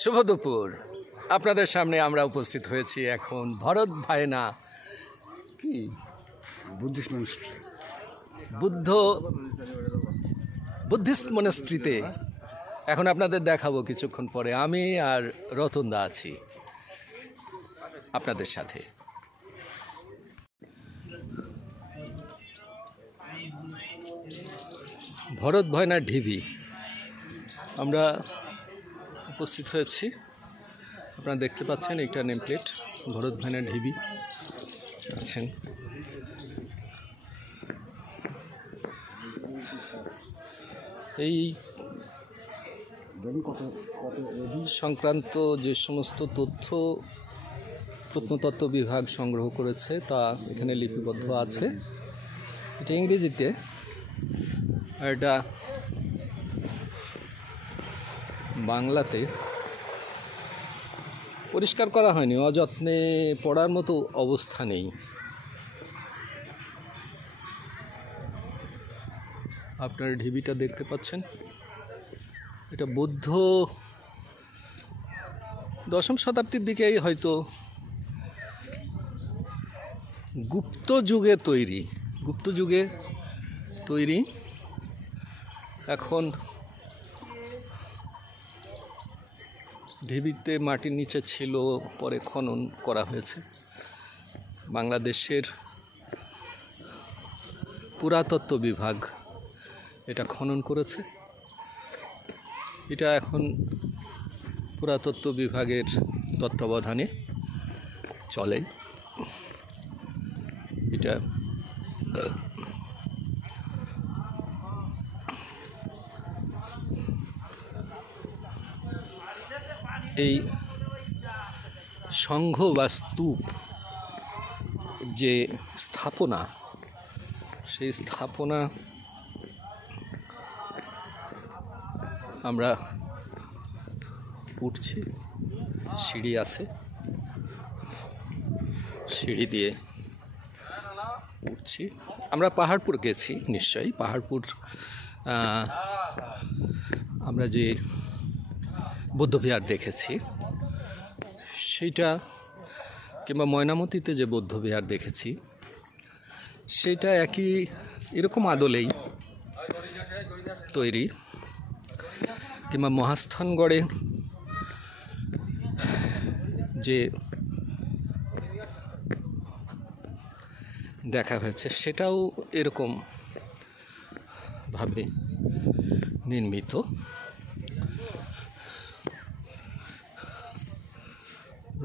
শুভ দুপুর। আপনাদের সামনে আমরা উপস্থিত হয়েছি এখন ভরত ভায়না কি বুদ্ধিস্ট মনাস্ট্রিতে। এখন আপনাদের দেখাবো কিছুক্ষণ পরে। আমি আর রতনদা আছি আপনাদের সাথে। ভরত ভায়না ঢিবি আমরা উপস্থিত হয়েছি। আপনারা দেখতে পাচ্ছেন একটা নেম প্লেট, ভরত ভায়না ঢিবি আছেন। এই সংক্রান্ত যে সমস্ত তথ্য প্রত্নতত্ত্ব বিভাগ সংগ্রহ করেছে তা এখানে লিপিবদ্ধ আছে। এটা ইংরেজিতে, আর এটা বাংলাতে পরিষ্কার করা হয়নি, অযত্নে পড়ার মতো অবস্থা নেই। আপনার ঢিবিটা দেখতে পাচ্ছেন, এটা বৌদ্ধ 10ম শতাব্দীর দিকেই হয়তো গুপ্ত যুগে তৈরি। এখন ঢিবিতে মাটির নিচে ছিল, পরে খনন করা হয়েছে। বাংলাদেশের পুরাতত্ত্ব বিভাগ এটা খনন করেছে। এটা এখন পুরাতত্ত্ব বিভাগের তত্ত্বাবধানে চলে। এটা এই সংঘ বা স্তূপ যে স্থাপনা, সেই স্থাপনা আমরা উঠছি, সিঁড়ি আছে, সিঁড়ি দিয়ে উঠছি। আমরা পাহাড়পুর গেছি নিশ্চয়ই। পাহাড়পুর আমরা যে বৌদ্ধবিহার দেখেছি সেইটা, কিংবা ময়নামতিতে যে বৌদ্ধবিহার দেখেছি সেটা একই এরকম আদলেই তৈরি। কিংবা মহাস্থানগড়ে যে দেখা হয়েছে সেটাও এরকম ভাবে নির্মিত।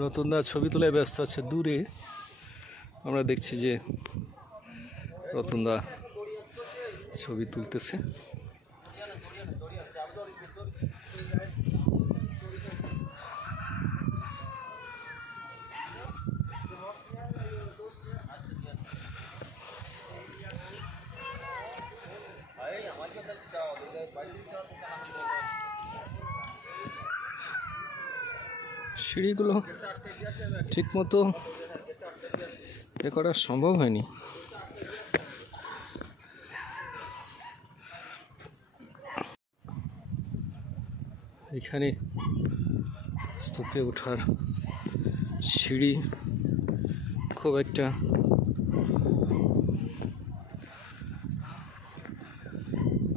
রতনদা ছবি তোলায় ব্যস্ত আছে। দূরে আমরা দেখছি যে রতনদা ছবি তুলতেছে। সিঁড়িগুলো ঠিকমতো এ করা সম্ভব হয়নি। এখানে স্তূপে ওঠার সিঁড়ি খুব একটা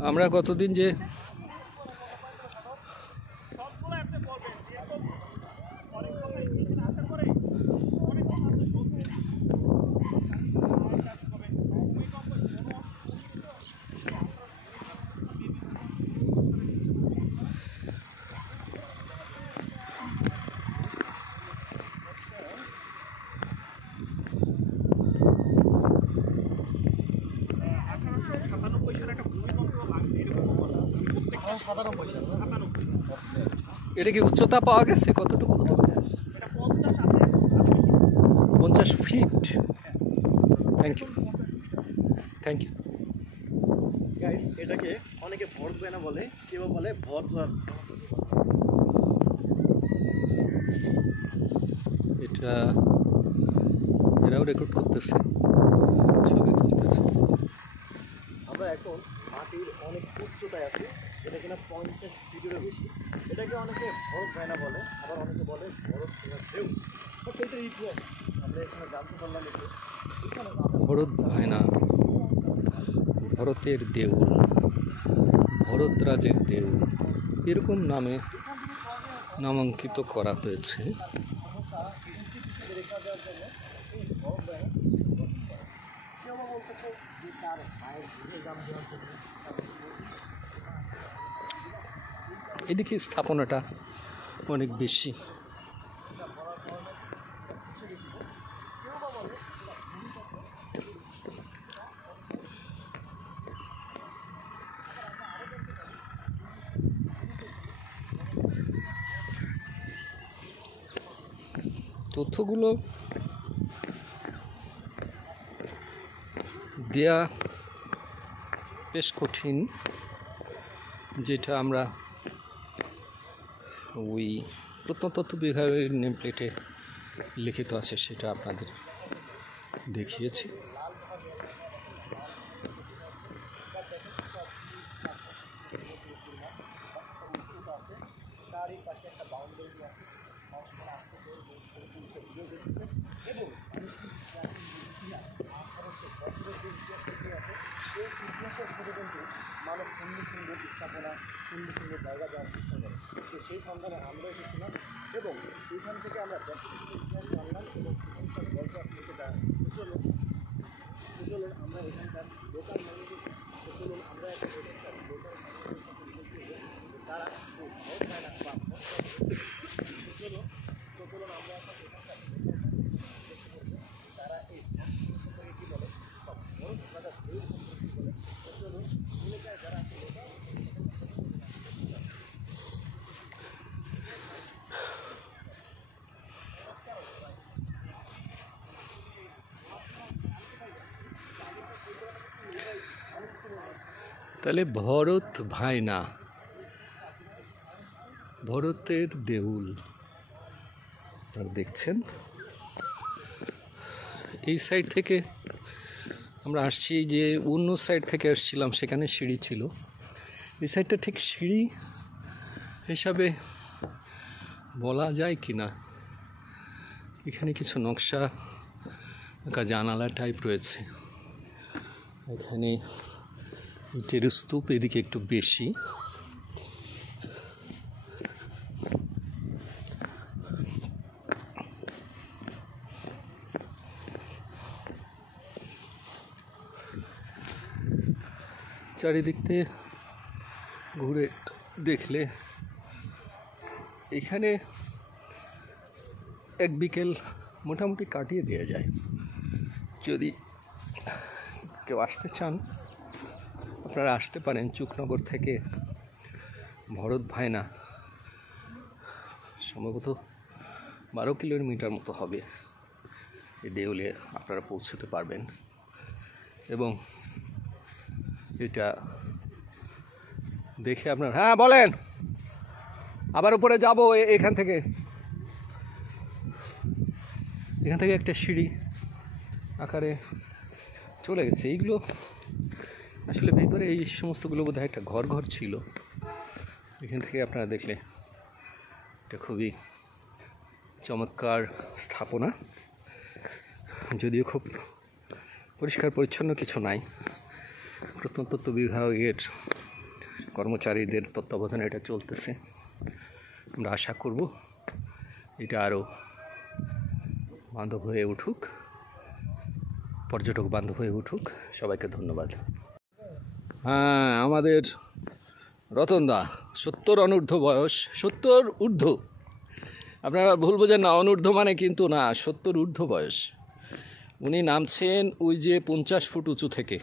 আমরা কতদিন যে এটা কি উচ্চতা পাওয়া গেছে? কতটুকু হতে পারে? 50 ফিট। Thank you guys. এটাকে অনেকে ভরত ভায়না বলে, কেউ বলে ভরদ্বার। এটা এরাও রেকর্ড করতেছে, ছবি তুলতেছে। আমরা এখন মাটির অনেক উচ্চতায় আছে, এটা কিনা 50 ফিটেরও বেশি। এটাকে অনেকে ভরত ভায়না বলে, আবার অনেকে বলে ভরত ঢেউ। বাট এটার ইতিহাস আমরা এখানে জানতে পারলাম যে এখানে ভরত ভায়না, ভরতের দেউল, ভরতরাজের দেউল এরকম নামে নামাঙ্কিত করা হয়েছে। রেখা দেওয়ার জন্য এই ভরত ভায়না কেউ বা বলতেছে যে তার মায়ের গ্রাম দেওয়ার জন্য। এদিকে স্থাপনাটা অনেক বেশি। তথ্যগুলো দেয়া বেশ কঠিন, যেটা আমরা ওই প্রত্নতত্ত্ব বিভাগের নেম প্লেটে লিখিত আছে সেটা আপনাদের দেখিয়েছি। তারই পাশে একটা বাউন্ডারি আছে, এবং এই ইতিহাসের সাথে কিন্তু মানুষ সুন্দর সুন্দর স্থাপনা, সুন্দর সুন্দর জায়গা যাওয়ার চেষ্টা করে। তো সেই সন্ধানে আমরা এসেছিলাম এবং এখান থেকে আমরা ইতিহাস জানলাম এবং এখানকার গল্প আপনাকে চলুন আমরা এখানকার লোকাল মানুষের চলুন আমরা এখানকার লোকাল মানুষের তারা ভোট দেয় না বা চলুন আমরা এখন এখানকার তারা এই কী বলে সব ভোট রাজা বলে চলুন এলাকায় যারা তাহলে ভরত ভায়না, ভরতের দেউল আপনারা দেখছেন। এই সাইড থেকে আমরা আসছি, যে অন্য সাইড থেকে আসছিলাম সেখানে সিঁড়ি ছিল, এই সাইডটা ঠিক সিঁড়ি হিসাবে বলা যায় কি না। এখানে কিছু নকশা আঁকা জানালা টাইপ রয়েছে, এখানে ইটের স্তূপ এদিকে একটু বেশি। চারিদিক থেকে ঘুরে দেখলে এখানে এক বিকেল মোটামুটি কাটিয়ে দেওয়া যায়। যদি কেউ আসতে চান আপনারা আসতে পারেন। চুকনগর থেকে ভরত ভায়না সম্ভবত 12 কিলোমিটার মতো হবে, এই দেউলে আপনারা পৌঁছতে পারবেন। এবং এটা দেখে আপনার, হ্যাঁ বলেন, আবার উপরে যাব। এখান থেকে একটা সিঁড়ি আকারে চলে গেছে। এইগুলো আসলে ভিতরে এই সমস্তগুলো বোধহয় একটা ঘর ছিল। এখান থেকে আপনারা দেখলে এটা খুবই চমৎকার স্থাপনা, যদিও খুব পরিষ্কার পরিচ্ছন্ন কিছু নাই। প্রত্নতত্ত্ব বিভাগের কর্মচারীদের তত্ত্বাবধানে এটা চলতেছে। আমরা আশা করব এটা আরও বান্ধব হয়ে উঠুক, পর্যটক বান্ধব হয়ে উঠুক। সবাইকে ধন্যবাদ। হ্যাঁ, আমাদের রতনদা 70 অনূর্ধ্ব বয়স, 70 ঊর্ধ্ব। আপনারা ভুল বোঝেন না, অনূর্ধ্ব মানে কিন্তু না, 70 ঊর্ধ্ব বয়স। উনি নামছেন ওই যে 50 ফুট উঁচু থেকে।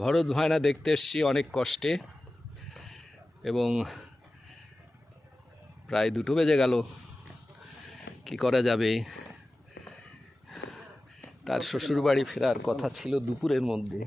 ভরত ভায়না দেখতে এসছি অনেক কষ্টে, এবং প্রায় 2টো বেজে গেল। কি করা যাবে, তার শ্বশুরবাড়ি ফেরার কথা ছিল দুপুরের মধ্যে।